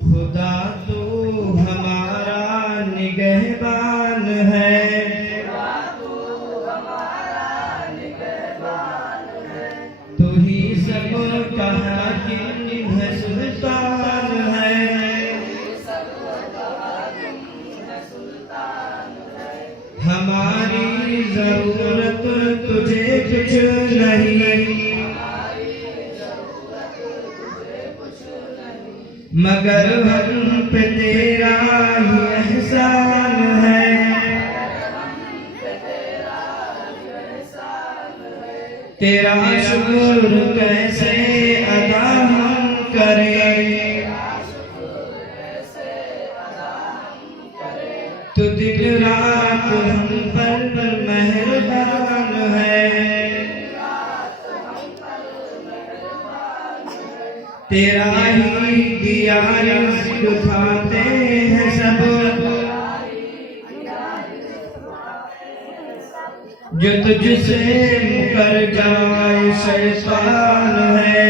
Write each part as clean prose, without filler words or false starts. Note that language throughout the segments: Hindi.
खुदा तो हमारा निगहबान है, तू ही सब का हाकिम है, सुल्तान है। हमारी जरूरत तुझे कुछ नहीं, मगर हम पे तेरा ही एहसान है। तेरा शुक्र कैसे अदा हम करें, तू दिन रात हम पर मेहरबान है। तेरा ही दिया रिज़्क़ खाते हैं सब, जो तुझसे मुकर जाए शैतान है।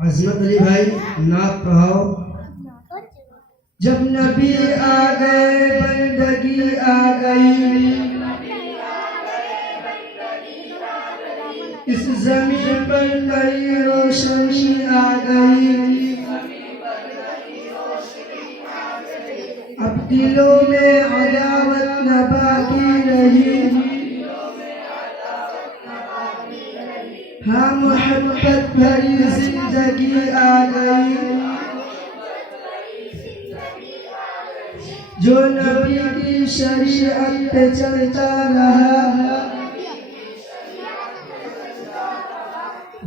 अज़मत अली भाई नात पढ़ाओ। जब नबी आ गए बंदगी आ गई, इस ज़मीन पर नई रोशनी आ गई। अब दिलों में अदावत न बाकी रही, हाँ मोहब्बत भरी जिंदगी आ गई। जो नबी की शरीयत पे चलता रहा,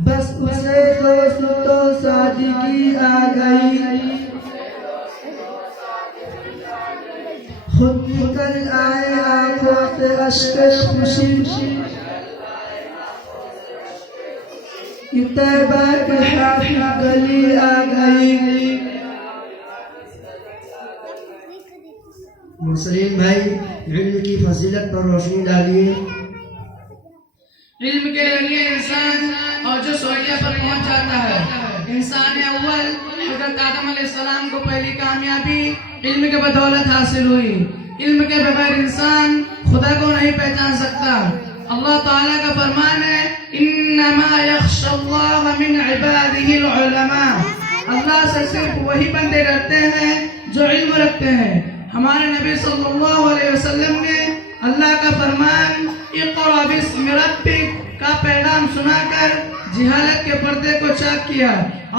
बस उसे दोस्तों सादगी आ गई। खुद निकल आए आंखों से अश्क खुशी, तैबा की हाफिज गली आ गई। मुसलिम भाई इल्म की फजीलत पर रोशनी डालिए। इल्म के जरिए इंसान और जो सोया पर पहुंच जाता है। इंसान अव्वल हज़रत आदम अलैहिस्सलाम को पहली कामयाबी इल्म के बदौलत हासिल हुई। इल्म के बगैर इंसान खुदा को नहीं पहचान सकता। अल्लाह ताला का फरमान है, इन्नमा यख्शल्लाह मिन इबादिहिल उलमा। अल्लाह से सिर्फ वही बंदे डरते हैं जो इल्म रखते हैं। हमारे नबी सल्लल्लाहु अलैहि वसल्लम ने अल्लाह का फरमान इक़रा बिस्मि रब्बिक का पैगाम सुनाकर जिहालत के पर्दे को चाक किया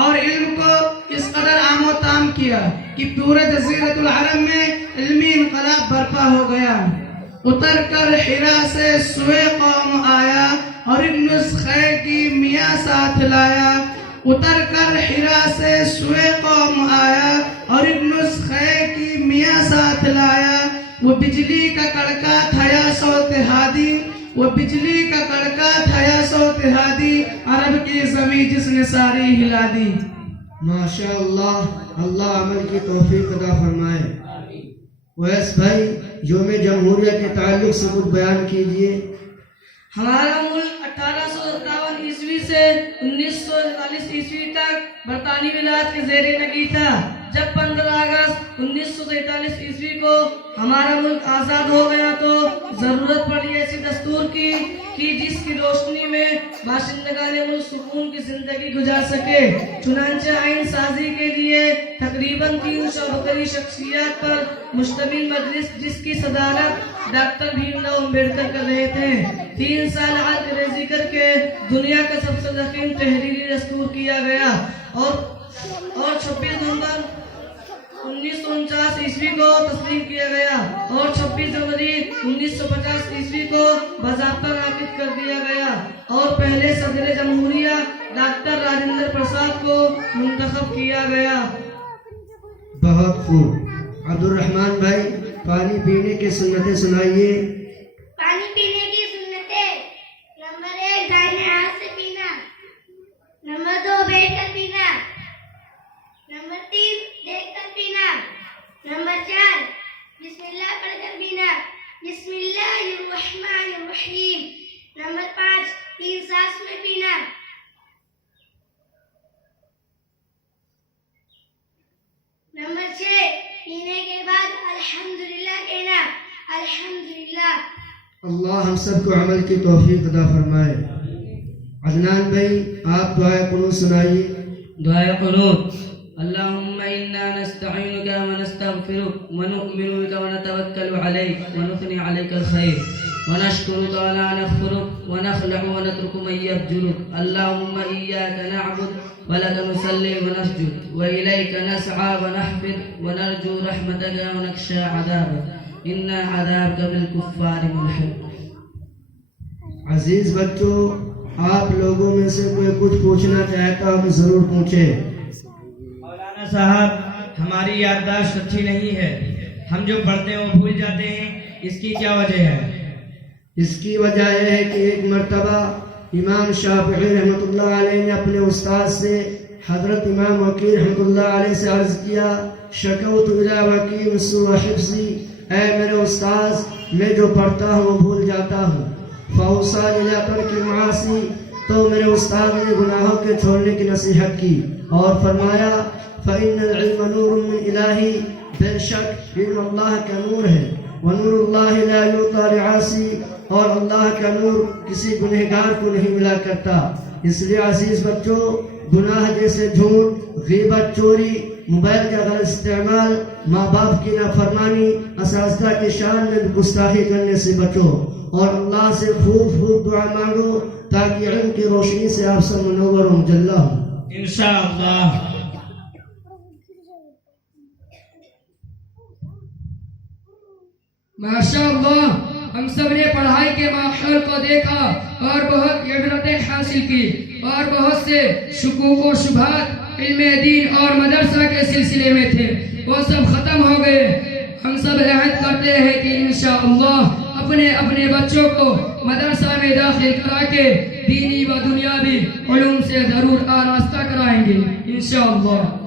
और इल्म को इस कदर आमो ताम किया कि पूरे जज़ीरतुल अरब में इल्मी इनकलाब बर्पा हो गया। उतर कर हिरा से सुए कौम आया और इब्न खैर की मियाँ साथ लाया। उतर कर हिरा से सुए कौम आया और इब्न खैर की मियाँ साथ लाया। वो बिजली का कड़का था या सौतेहादी, वो बिजली का कड़का था या सौतेहादी, अरब की ज़मीं जिसने सारी हिला दी। माशाअल्लाह, अल्लाह अमल की तौफीक अता फरमाए। वैस भाई योम जमहूरिया के ताल्लुक से कुछ बयान कीजिए। हमारा मुल्क 1857 ईस्वी से 1941 ईस्वी तक बरतानी विलायत के ज़ेरे नगी था। जब 15 अगस्त 1947 ईस्वी को हमारा मुल्क आज़ाद हो गया तो ज़रूरत पड़ी ऐसी दस्तूर की कि जिसकी रोशनी में बाशिंदगाने मुल्क सुकून की ज़िंदगी गुजार सके। चुनांचे आइन साजी के लिए तकरीबन 300 बकरी शख्सियत पर मुश्तमिल मजलिस, जिसकी सदारत डॉक्टर भीमराव अम्बेडकर कर रहे थे, 3 साल अंग्रेजी करके दुनिया का सबसे ज़ख़ीम तहरीरी दस्तूर किया गया और 26 नवंबर 1949 ईस्वी को तस्लीम किया गया और 26 जनवरी 1950 ईस्वी को बाज़ाब्ता नाफिज कर दिया गया और पहले सदर जमहूरिया डॉक्टर राजेंद्र प्रसाद को मुंतखब किया गया। बहुत खूब। अब्दुल रहमान भाई पानी पीने की सुन्नतें सुनाइए। पानी पीने की सुन्नतें। नंबर 1 दाहिने हाथ से पीना। नंबर 2 बैठकर पीना। नंबर 3 देखकर पीना। नंबर 4 बिस्मिल्लाह पढ़कर रहीम। नंबर 5 3 सांस में पीना। नंबर 6 पीने के बाद अल्हम्दुलिल्लाह कहना। अल्हम्दुलिल्लाह। अल्लाह हम सबको अमल की तौफीक अता फरमाए। अदनान भाई आप दुआ कुनूत सुनाइए। दुआ कुनूत। अल्लाहुम्मा इन्ना नस्तईनुका व नस्तगफिरुक व नु'मिनु बिका व नतवक्कलु अलैक व नुथनी अलैकल खैर व नशकुरुका व ला नकफुरुक व नखलअु व नत्रुकु मन यफजुरुक। अल्लाहुम्मा इय्याका नअबुद व लका नुसल्ली व नसजुद व इलैका नसआ व नहफिद व नरजू रहमतका व नख्शा अज़ाबक इन्ना अज़ाबका बिल कुफ्फारि मुल्हिक। अजीज बच्चों, आप लोगों में से कोई कुछ पूछना चाहता हो तो जरूर पूछे। मौलाना साहब, हमारी याददाश्त अच्छी नहीं है, हम जो पढ़ते हैं वो भूल जाते हैं, इसकी क्या वजह है? इसकी वजह यह है कि एक मर्तबा इमाम शाफिई रहमतुल्लाह अलैह ने अपने उस्ताद से हजरत इमाम वकील रहमतुल्लाह अलैह से अर्ज किया, शकौतु इला वकील सुअ हिफ्ज़ी, ऐ मेरे उस्ताद, मैं जो पढ़ता हूँ वो भूल जाता हूँ। फ़ौसा इला तर्की मासी, तो मेरे उस्ताद ने गुनाहों के छोड़ने की नसीहत की और फरमाया फ़इन्नल इल्म नूरुन मिन इलाही, बेशक इल्म अल्लाह का नूर है। व नूरुल्लाहि ला युता लिआसी, और अल्लाह का नूर किसी गुनहगार को नहीं मिला करता। इसलिए अजीज बच्चों, गुनाह जैसे झूठ, गीबत, चोरी, मोबाइल का गलत इस्तेमाल, माँ बाप की नाफरमानी, असातिज़ा की शान में गुस्ताखी करने से बचो और अल्लाह से खूब खूब दुआ मांगो ताकि इल्म की रोशनी से आप सब मुनव्वर और मुजल्ला हो इंशाअल्लाह। माशाअल्लाह, हम सब ने पढ़ाई के माहौल को देखा और बहुत इबरतें हासिल की और बहुत से शुकूक व शुबहात इल्मे दीन और मदरसा के सिलसिले में थे, वो सब खत्म हो गए। हम सब अहद करते हैं कि इंशाअल्लाह अपने अपने बच्चों को मदरसा में दाखिल करा के दीनी व दुनियावी उलूम से जरूर आरास्ता कराएंगे इंशाअल्लाह।